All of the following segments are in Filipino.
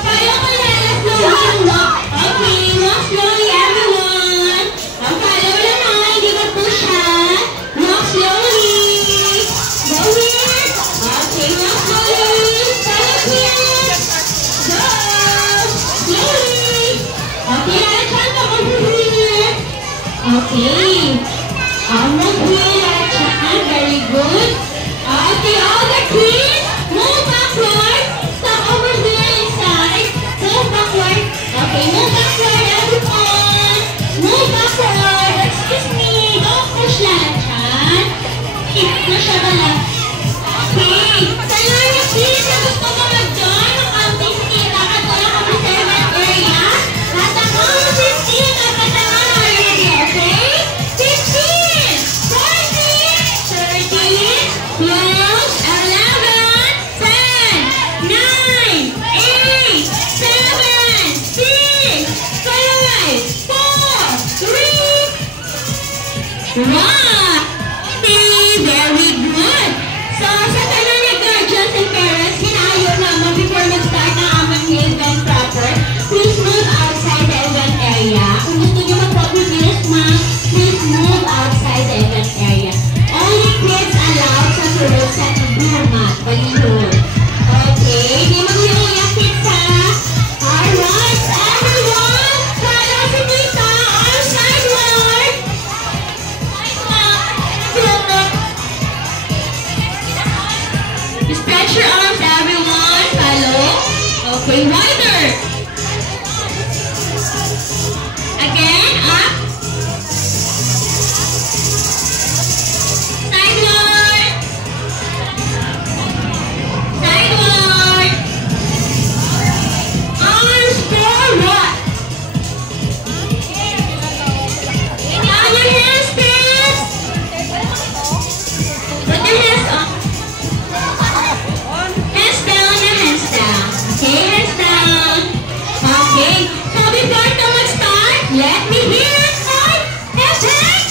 Kaya ko slowly walk. Okay, walk slowly everyone. Follow lang ha, hindi ka push ha. Walk slowly. Go here. Okay, walk slowly. Follow here. Go. Slowly. Okay, Lalachan, come over here. Okay. Move here, Lalachan. Very good. Okay, all the kids, move backward. Stop over here inside. Move backward. Okay, move backward, everyone. Move backward. Excuse me. Don't push Lalachan. Push siya ba lang? Okay. Sa'yo yung kids na gusto mo mag-join ng camping team. Dapat wala ka reserved area. At ako, 15 dapat naman already. Okay? 15, 14, 13, 12, 11, 10, 9, 8, 7, 6, 5, 4, 3, 2, 1. Okay, very good. So, sa tanan niya guardians and parents, hinahayo naman before mag-start ng aming event proper, please move outside the event area. Kung gusto niyo mag-progress, please move outside the event area. Only kids allowed sa surround sa mat, balihon. Okay, di mag-iuyak kids ha. Alright, everyone, follow si Tita, all sideward. Stretch your arms, everyone. Follow. Okay, wider. Again, up. Sideward. Sideward. Arms forward. Down your hands, please. Put your hands up. Hands down, your hands down. Okay, hands down. Okay, so before to mag-start, let me hear it for Epic.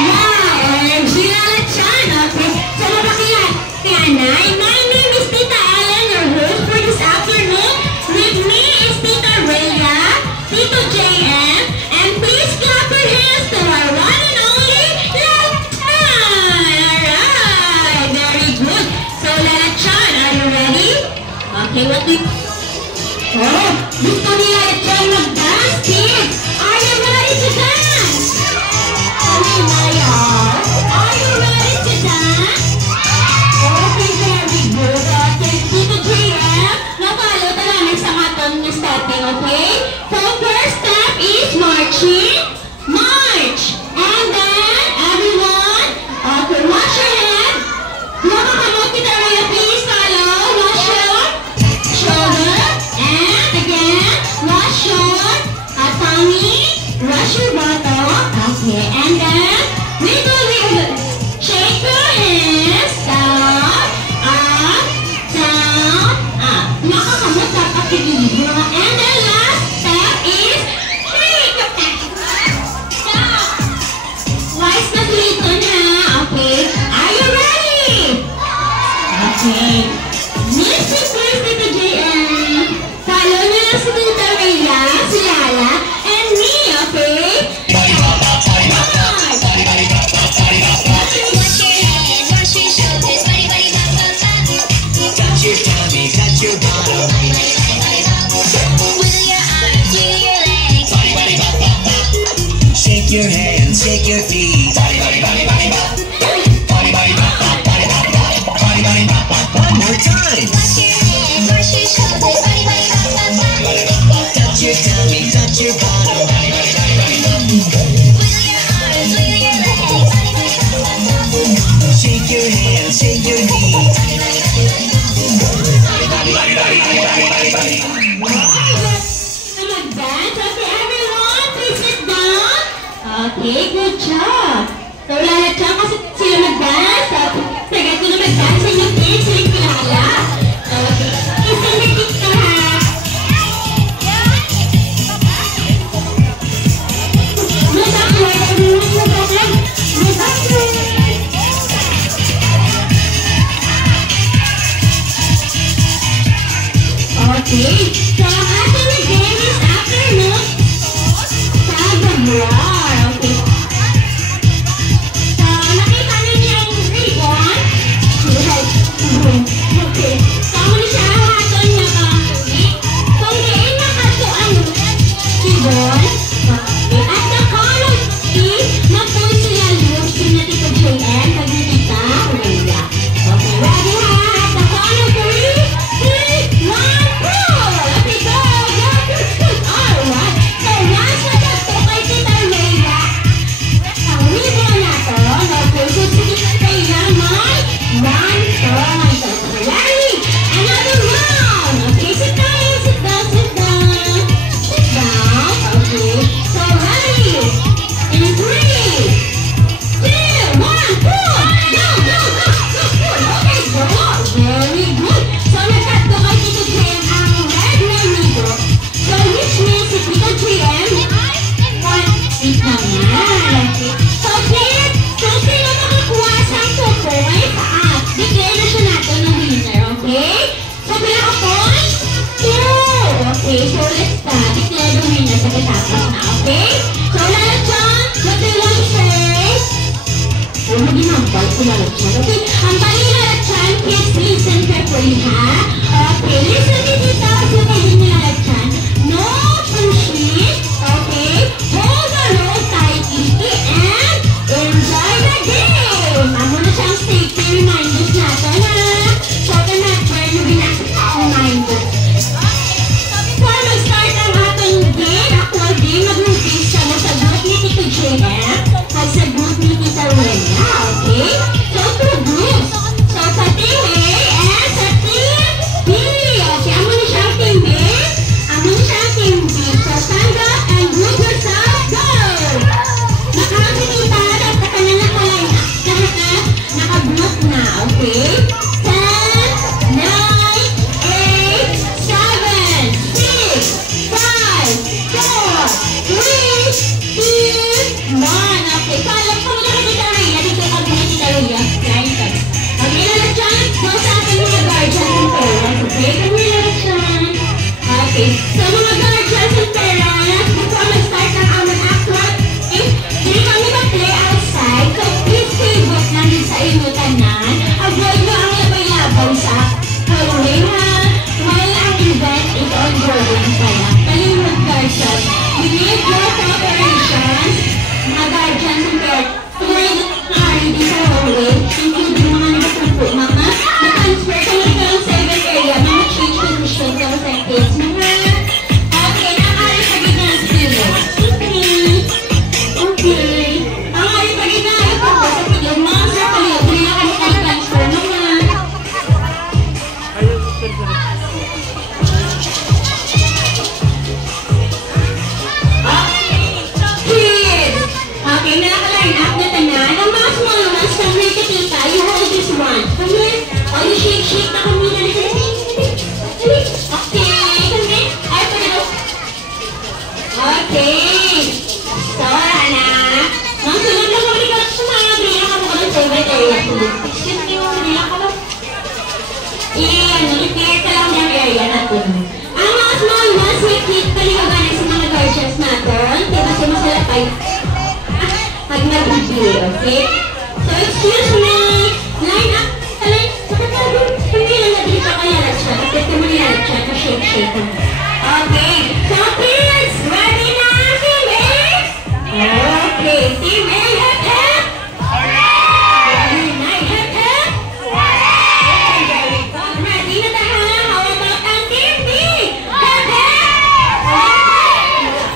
Wow, OMG Lalachan. Okay, so mabakilan. Kaya my name is Tita Ellen, your host for this afternoon. With me is Tita Rhea, Tito JM, and please clap your hands to our one and only Lalachan. Alright, very good. So Lalachan, are you ready? Okay, what do you... Oh, gusto ni Lalachan mag-dance, kids. Are you ready to dance? Okay, Maya, are you ready to dance? Okay, very good. Okay, Tito JM, napalo na namin sa matong stepping, okay? So first step is marching. March! And then, everyone, okay, wash your head. Nakakamot kita Rhea, please follow. Wash your shoulder. And again, wash your tummy. Wash your bottom. Okay, and then, wiggle, wiggle. Shake your hands. Down, up, down, up. Nakakamot dapat kinibo. And then last step is shake your hands. Stop. Wise na dito na. Okay, are you ready? Okay. Music first, Tito JM. Follow niyo na si Tita Rhea, si Lala, and me, okay? Come on. Wash your head, wash your shoulders, body, body, bop, bop, bop. Touch your tummy, touch your bottom. Body, body, body, body, bop. Wiggle your arms, wiggle your legs. Body, body, bop, bop, bop. Shake your hands, shake your feet. Body, body, body, body, bop. Body, body, bop, bop, body, bop, bop. Body, body, bop, bop. One more time. Wash your head, wash your shoulders, body, body, bop, bop, bop. Touch your tummy, touch your bottom. Body, body, body, body, bop. Wiggle your arms, wiggle your legs. Body, body, bop, bop, bop. Shake your hands, shake your feet. Body, body, body, body, bop. Body, body, body, body, body, body, body. Mag-dance. Okay, everyone, please sit down. Okay, good job. So, Lalachan kasi sila mag-dance. Sige, sila mag-dance sa yung kids, sila kilala. Okay. Isang nagkik ka ha. Move backward, everyone. Move backward. Move backward. Okay, so ang ating game is afternoon tag of war. Okay. So, nakita ninyo yung ribbon. Okay. So, muna siya haton niya kami. Kung diin nakato ang ribbon, okay, at the color is mag-point sila loops yung na Tito JM pag ni Tita Rhea. Okay, ready ha? At the color 3, 2, 1, go! Okay, go! Alright. So, once nagkato kay Tita Rhea, ang ribbon na to, okay, so sige Rhea, may 1 point. Okay, ready? Another round. Okay, sit down, sit down, sit down. Sit down. Okay, so ready? In 3, 2, 1, go! Go, go, go, go, go! Okay, go! Very good. So, nagkato kay Tito JM ang red na ribbon. So, which means if Tito JM, 1 seat naman. Okay. So, player, so sino makakuha sa tupo ay taas. Declare na siya natin ng winner, okay? So, pila ka points? 2. Okay, so let's start. Declare the winner sa katapos na, okay? So, Lalatchan, what do you want to say? Oh, mag-inambal ko Lalatchan. Okay, ang bali Lalatchan, please listen carefully, ha? Okay, listen to Tita. Sabihin ni Lalatchan, no pushing, okay? Hold the rope tightly and enjoy the game. Amo na siyang safety reminders natin, ha? So, kanatwer nyo reminder. Before mag-start ang ating game, actual game, mag-release siya mo sa group ni Tito JM at sa group ni Tita Rhea, okay? So, 2 groups. So, sa Team A and sa Team B. Okay, amo na siyang Team A, amo na siyang Team B. So, stand up and group yourself, go! Nakakakita, dapat ka na nakalay na. Naka-group na, okay? 10, 9, 8, 7, 6, 5, 4, 3, 2, 1. Okay, so alam ko muna kay Tita Rhea. Dito ka muna Tita Rhea. Okay, Lalatchan, go sa ating mga guardians and parents. Okay, kami Lalatchan. Okay, so mga guardians and parents, before mag-start ang aming actual, hindi kami mag-play outside. So please stay put lang din sa inyo tanan. Avoid nyo ang labay-labay sa hallway, ha? While ang event is ongoing pala. Kayo mga guardians, we need your cooperations, mga guardians and parents, to ride the RD sa hallway, including mga nagpupo, mga na-transfer ka lang ng 7 area, mga change position ka sa kids, mga okay, nakaalis sa gitna ng students. Okay. Ang aling pa gitna ay po sa video, mga sir kayo, hindi na kami transfer naman. Kids! Okay, nakaline up na tanan. Ang mga small ones, come here to Tita. You hold this one. Come here. Oh, you shake na kami na. Okay, come here. Ay, pagano. Okay. So, na. Mga sunod lang kami ka sa mga brila ka mo ka ng favorite area. Excuse me, brila ka lang. I-repair ka lang yung area natin. Ang mga small ones, may kit paliwagan sa mga guardians natin. Diba si masalapay? Pag nag-review, okay? So, excuse me. Line up. Line. Hindi lang na dito ka Lalatchan. Ito mo Lalatchan. Shake. Okay. So, kids, ready na? Team A? Okay. Team A, hep, hep. Very nice. Hep, hep. Okay, very good. Ready na tayo. How about ang Team B? Hep, hep.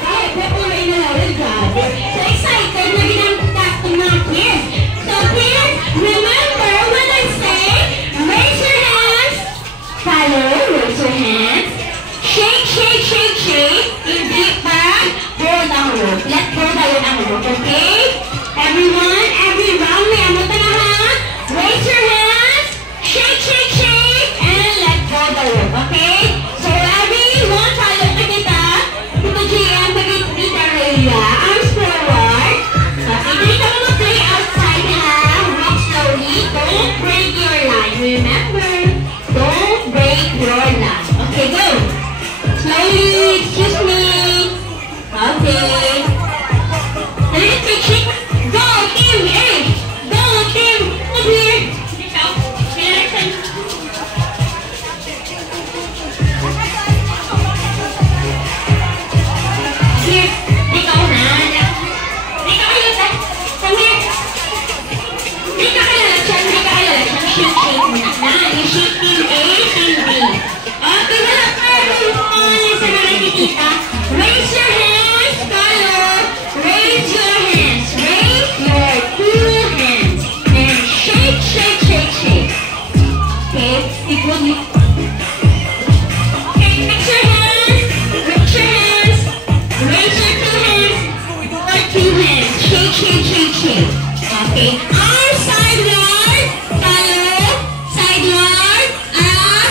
Okay, pepper na lang. So excited na ginamit ng mga kids. So please, remember when I say, raise your hands. Follow, raise your hands. Shake, shake, shake, shake. In deep back, hold ang rope. Let go tayo ng rope, okay? Everyone, every round, may amot na ha. Raise your hands. Shake, shake, shake. And let go the rope, okay? So everyone, follow na kita. Tito JM, Tita Rhea. Arms forward. Okay, dito mo mag-play outside ha. Walk slowly. Don't break your line. Remember, don't break your line. Okay, go. excuse me. Okay. Electric shake. Go, Team H. Go, Team. Come here. Ikaw. Direction. Here. Ikaw na. Ikaw yun. Come here. Hindi ka kilala siya. Hindi ka kilala siya. Shake, shake muna. Yung shake Team A, Team B. Okay, wala pa. Sa mga nakikita. Raise your hands, follow. Raise your hands. Raise your two hands. And shake, shake, shake, shake. Okay, equally. Okay, raise your hands. Raise your hands. Raise your two hands. Or two hands. Shake, shake, shake, shake. Okay, arm sideward. Follow. Sideward. Up.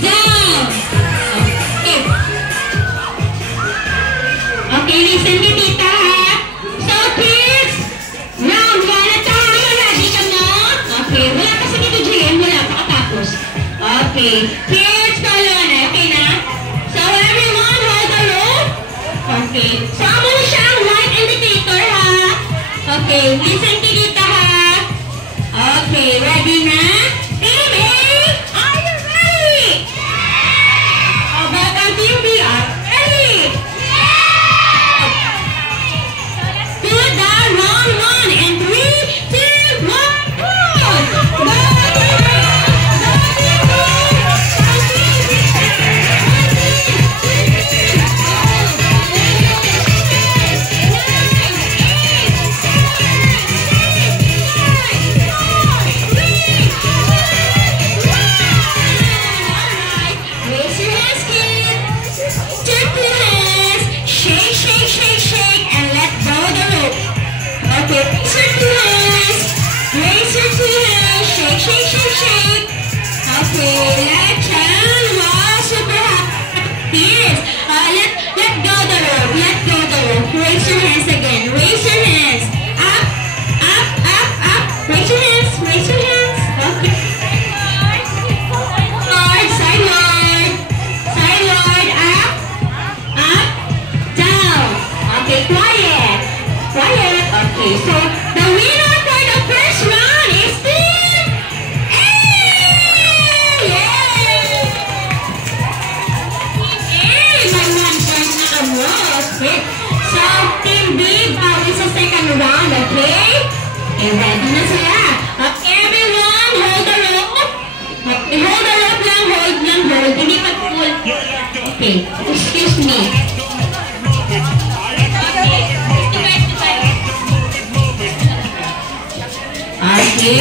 Down. Okay. Okay, listen to Tita ha. So kids, round 1 at tayo. Ready ka na? Okay, wala pa sa dito GM. Wala pa katapos. Okay, kids, follow na. Okay na? So everyone, hold the rope. Okay, so amo na siya ang white indicator ha. Okay, listen to Tita ha. Okay, ready na? Team A, are you ready? How about our Team B? Are you ready? Do the round 1 and 3, 2, 1, go! Go! Raise your hands, kids. Turn two hands. Shake, shake, shake, shake, and let go the rope. Okay, raise your two hands. Raise your two hands. Shake, shake, shake, shake. Okay, let's turn. Wow, super happy. Yes. Let go the rope. Let go the rope. Raise your hands again. Raise your hands. Up, up, up, up. Raise your hands. Raise your hands. Okay. Sideward, sideward. Sideward, up, up, down. Okay, quiet. Quiet. Okay, so the winner for the first round is Team A! Yay! Team A, may 1 point na kamo. Okay. So, Team B, bawi sa second round, okay? Okay, ready na sila. Okay, everyone, hold the rope. Okay, hold the rope lang, hold lang, hold. Hindi pag-pull. Okay, excuse me. Okay.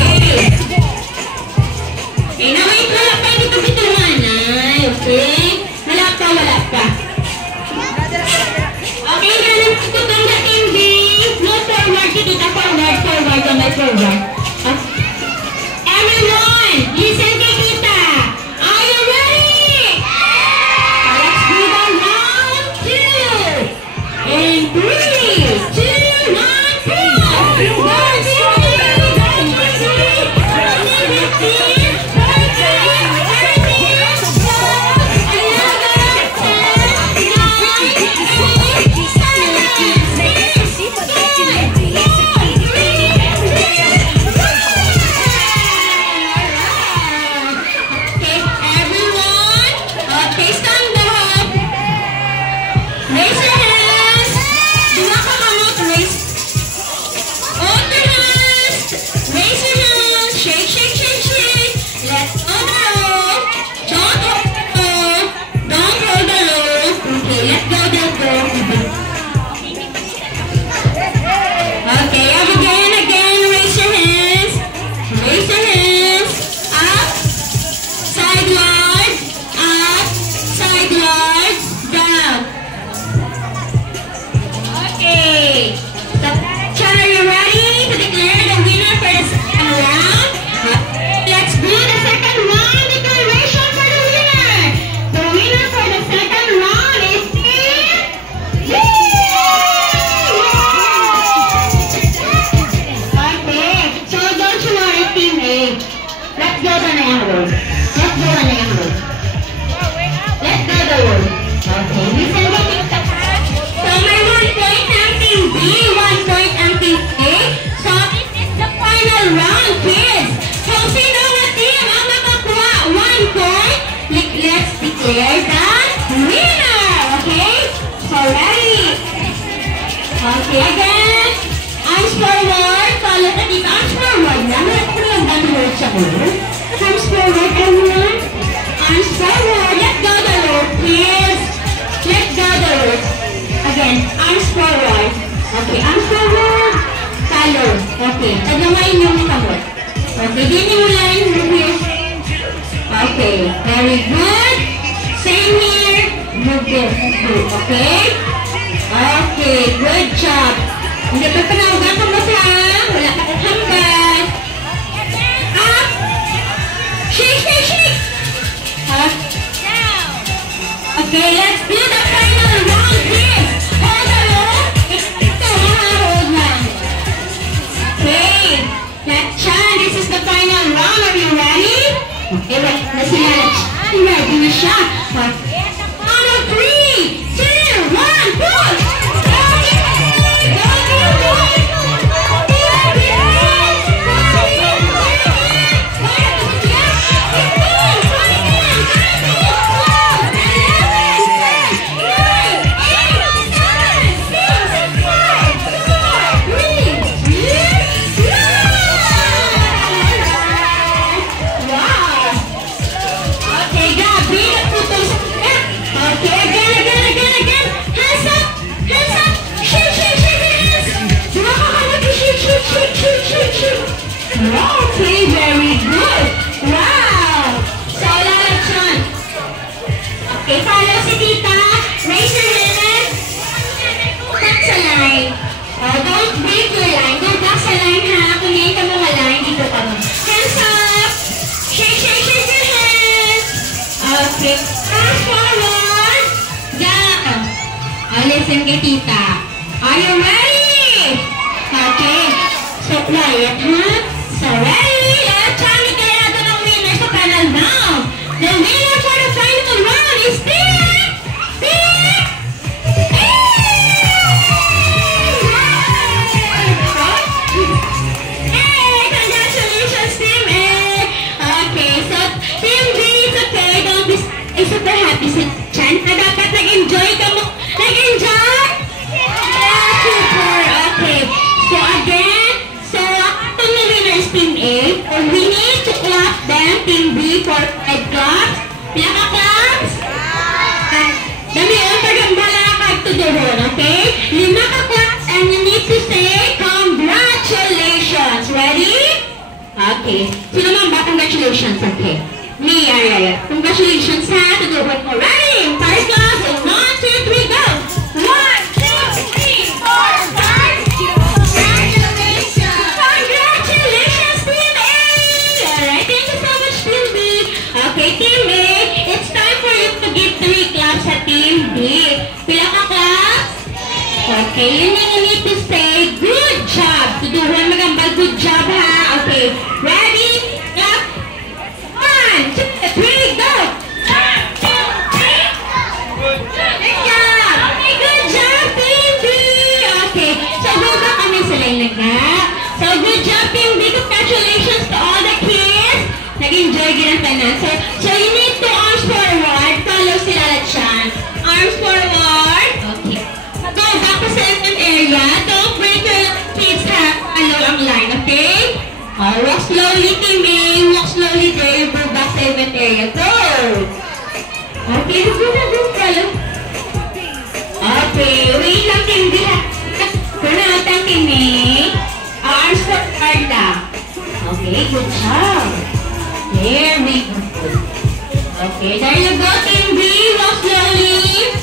Okay, na wait, wala pa dito bituhan, ay. Okay. Wala pa, wala pa. Okay, ganun ito itong sa Team B. No forward, kita forward, forward, kamay forward. Everyone, listen kay Tita. Are you ready? Let's do the round 2. In 3, 2, 1, go! Go, declare the winner. Okay? So ready? Okay, again. Arms forward. Follow the team. Arms forward. Wala ko lang downward siya ko. Arms forward, everyone. Arms forward. Let go the rope, please. Let go the rope. Again, arms forward. Okay, arms forward. Follow. Okay, tagawain yung kamot. Okay, din yung line. Okay, very good. Same here. Move this. Okay? Okay, good job. Hindi pa panawagan ko mo sa wala ka hanggan. Up. Shake, shake, shake. Up. Down. Okay, let's do the final round here. Hold the rope. Ito, hold lang. Okay. Latchan, this is the final round. Are you ready? Okay, wait. Na sila Latchan. Ready na siya. On a 3, 2, 1, push! Okay, very good. Wow! So, Latchan. Okay, follow si Tita. Raise your hand. Back sa line. Oh, don't break your line. Go back sa line, ha? Kung ngayon ka mga line, dito ka mo. Hands up. Shake, shake, shake your hands. Okay. Arms forward. Down. Oh, listen kay Tita. Are you ready? Okay. So, quiet, ha? So ready, Latchan, declare the winner sa final round. The winner for the final round is Team B! Hey, congratulations, Team A! Okay, so Team B, it's okay, don't be super happy si Latchan. Dapat nag-enjoy ka mo. Nag-enjoy? Yeah, super. Okay, so again, Team A, or we need to clap them, Team B, for 5 claps. Pila ka claps? Dami o, tagambala ka to the one, okay? 5 ka claps, and you need to say, congratulations. Ready? Okay. Sino man ba? Congratulations, okay. Me, yeah. Congratulations ha, to the one ko. Ready? 5 claps, and 1, 2, 3, go! 1, 2, 3, 4, 5. Okay, Team A, it's time for you to give 3 claps sa Team B. Pila ka claps? Okay, yun yung you need to say, good job. Tuduhan magambal, good job ha. Okay, ready? Clap. 1, 2, 3, go! 1, 2, 3. Good job. Okay, good job, Team B. Okay, so baga kami sa line na. So good job, Team B. Congratulations to all the kids. Nag-enjoy din ang tanan. So you need to arms forward. Follow si Latchan. Arms forward. Okay. Go back to second area. Don't break your kids ha. Follow ang line, okay? Walk slowly, Team A. Walk slowly there. Go back seventh area. Go! Okay, go na. Follow. Okay, wait lang, Team B ha. Kuna natin, Team A. Arms forward lang. Okay, good job. There we go. Okay, there you go, Team B. Walk slowly.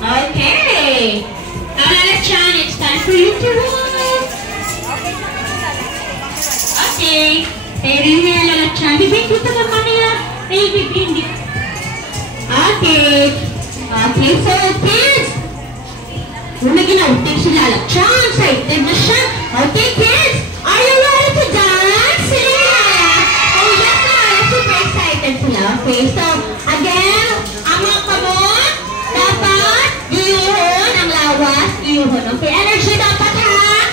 Okay. Now, Latchan, it's time for you to walk. Okay. Ready here, Latchan. Bibig, punta ka kanila. Bibig. Okay. Okay, so kids. Una ginautin si Latchan. Excited na siya. Okay, kids. Are you ready to dance? Okay, so again, ang mga kamot, dapat iyuhon ang lawas, iyuhon. Okay, energy dapat ha.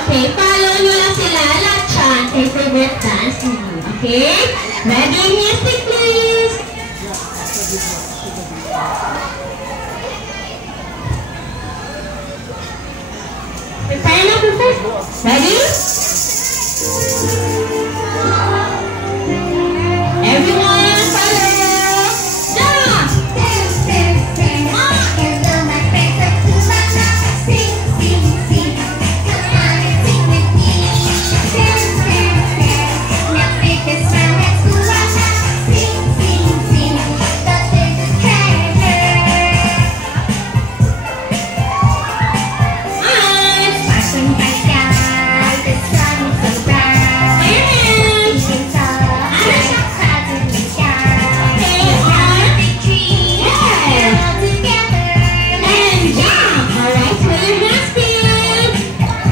Okay, follow nyo lang sila, Latchan, kay favorite dance. Okay, ready, music please. Prepare na, prepare. Ready? Everyone, follow. Jump!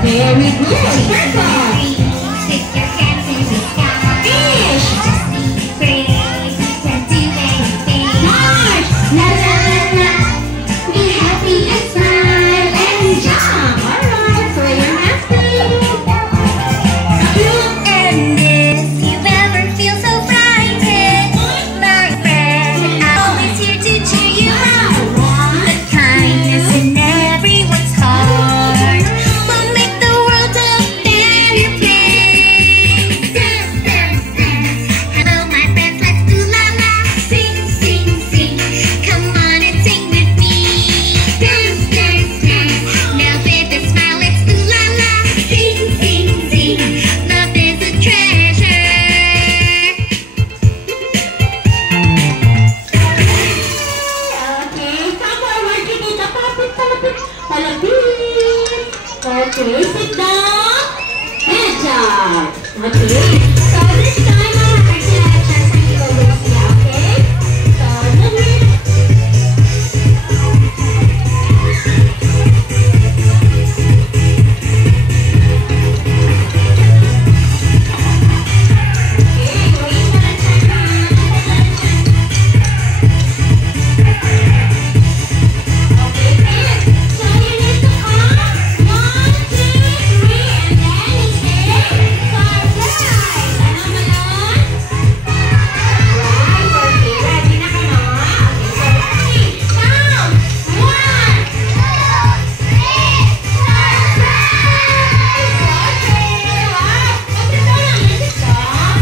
Very good. Circle. Stick your hands in the sky. Fish. Just be brave. You can do anything. March. La la la la. Be happy and smile and jump. Alright, so your hands, please. And if you ever feel so frightened, my friend, I'm always here to cheer you up. The kindness in everyone's heart will make the world a better place. Dance, dance, dance. Hello, my friends, let's do la la. Sing, sing, sing. Come on and sing with me. Dance, dance, dance. Now with a smile, let's do la la. Sing, sing, sing. Love is a treasure. Okay, come forward, Chiquita. Palapit, palapit. Palapit. Okay, sit down. Good job. Okay, so this time, mga hearts and actions ang iuwi siya, okay? So, moving. Okay, going for the second. Okay, good. So you need to count 1, 2, 3, and then you say surprise. Ano malon? Right, okay. Ready na ka na? Okay, so ready. Count. 1, 2, 3, surprise. Okay, wow. Sit down lang, sit down.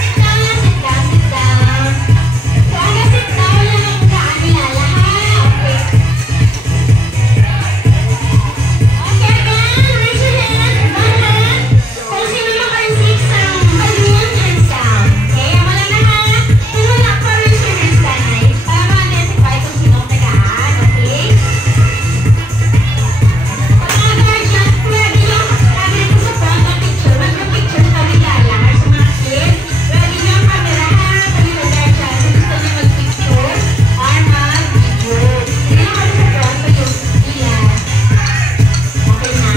Sit down lang, sit down, sit down. So, hanggang sit down lang ang kaanilala, ha? Okay. Okay, again, raise your hand. One hand. Kung sino maka-receive sa balloon and sound. Okay, wala na ha. Kung wala pa, raise your hands na, nice. Para ma-identify kung sino ang tagaan, okay? Pag mga guardians, pwede yung sabi ko sa front ng picture. Mag-picture sa kabila or sa mga kids. Pwede yung camera ha. Pwede yung guardians. Kung gusto nyo mag-picture or mag-video. Hindi lang kami sa front. Pwede yung ilan. Okay na?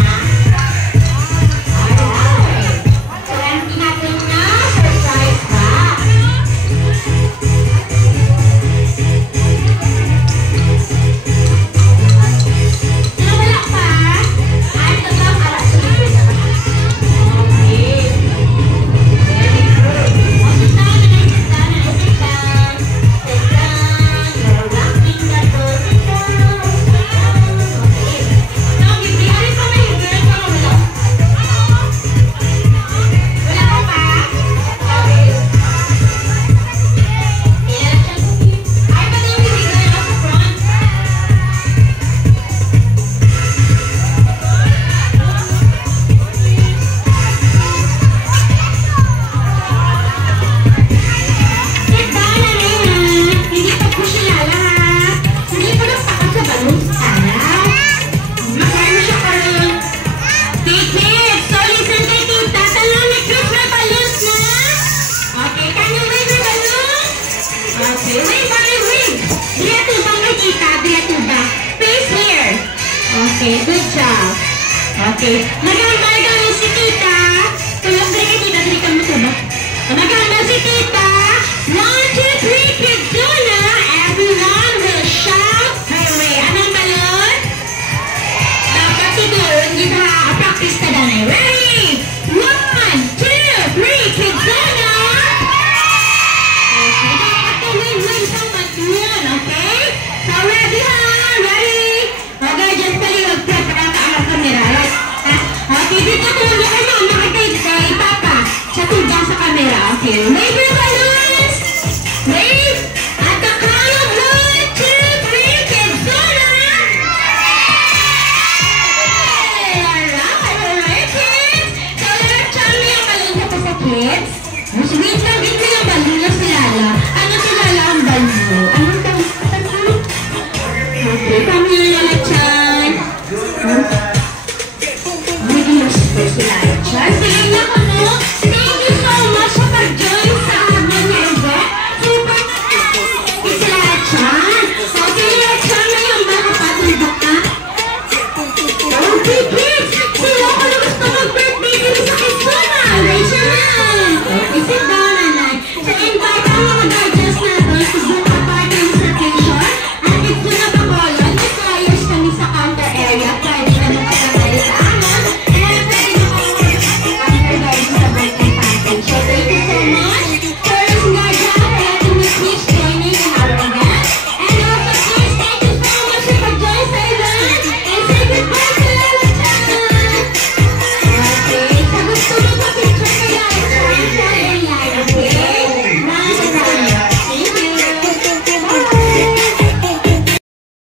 Alright. So, empty natin na surprise box. Sino wala pa? Ay, ito ba? Para sa surprise box. Okay. Very good. Oh, sit down, sit down, sit down. Sit down. You're rocking the boat. Sit down. Sit down. Okay. Now, bibigyan ko na yung girl ko. Wala. Wala ka pa? Okay. Ay, pati yung bibigyan ako sa front. Sit down na rin. Hindi pa po siya lahat. Hindi pa nagtakan sa balon sa talas. Makaya siya karoon. Okay, kids. So, listen kay tita. Talon ni Chris, may balloons na. Okay, can you wave your balloon? Okay, wave, wave, wave. Bila tubang kay tita. Bila tubang. Face here. Okay, good job. Okay. Magandang gawin si tita. Tulong din kay tita. Dali ka mo tubang. Magandang si tita. 1, 2, 3, Kizuna. Everyone will shout her way. Anong balon? Dapat siguro, hindi na practice ka na. Ready? 1, 2, 3, Kizuna. Okay, Tapos na, boys,